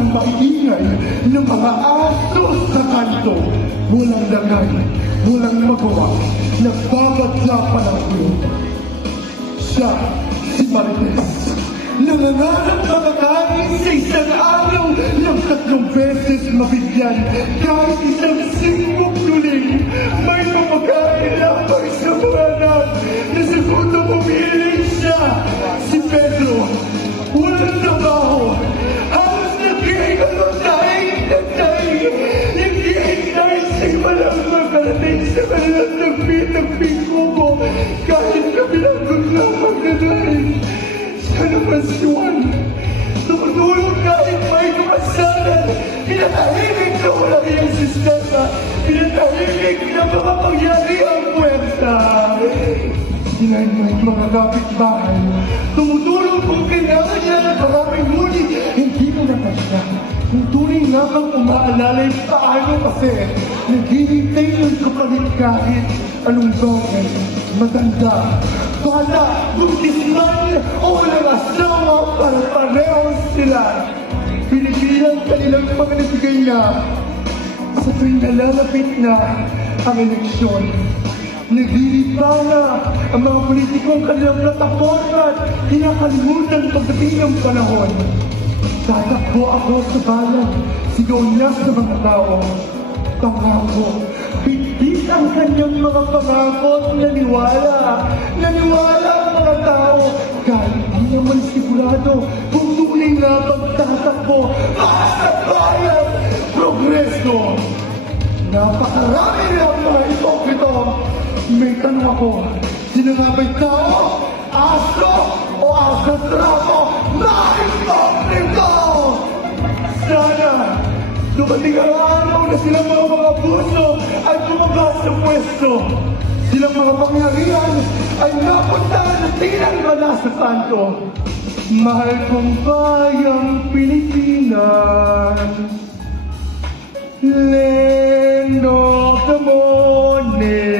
ang maingay ng mga aso sa kanto. Walang lagay, walang magawa, nagbabadla pa ng ulo. Siya, si Marites, nangangarap na makain sa isang araw ng 3 beses mabigyan. Kahit isang simbok tuling, may pamakain lamang sa mga anak na sa gutom umiling siya. Si Pedro, walang trabaho, halos nag-iingat ang daing ng daing. Nag-iintay siya'y walang makarating sa kanilang nagpitang kubo kahit kabilanggot lamang na daing. Siya naman si Juan, tumutulong kahit may kapasanan, pinatahimik na walang iyong sistema, pinatahimik na makapangyari ang puwerta. Sila'y may mga kapitbahay, tumutulong kung kailangan niya ng maraming huli, hindi mo naman siya. Kung tunay nga bang umaalalay paano kasi, naghihintay ng kapalit kahit anong bagay, matanda, bata, buntis man, o walang asawa, para parehong sila. Pinipilang kanilang pagkakasigay na sa tuwing nalalapit na ang eleksyon. Naglilipa na ang mga politikong kanilang plataforma at kinakalimutan pagdating ng panahon. Tatakbo ako sa bayan, sigaw niya sa mga tao. Pangako, bigit ang kanyang mga pangako at naniwala. Naniwala ang mga tao kahit di naman sigurado kung tunay na pagtatakbo para sa bayan. Progreso! Napakarami na ang mga hipokrito. May tanong ako, sino nga ba'y tao? Aso o asatrapo? Mga hipokrito! Sana dumating ang araw na silang mga puso ay bumaba sa pwesto. Silang mga pangyarihan ay napunta na tilang wala sa kanto. Mahal kong bayang Pilipinas, land of the morning.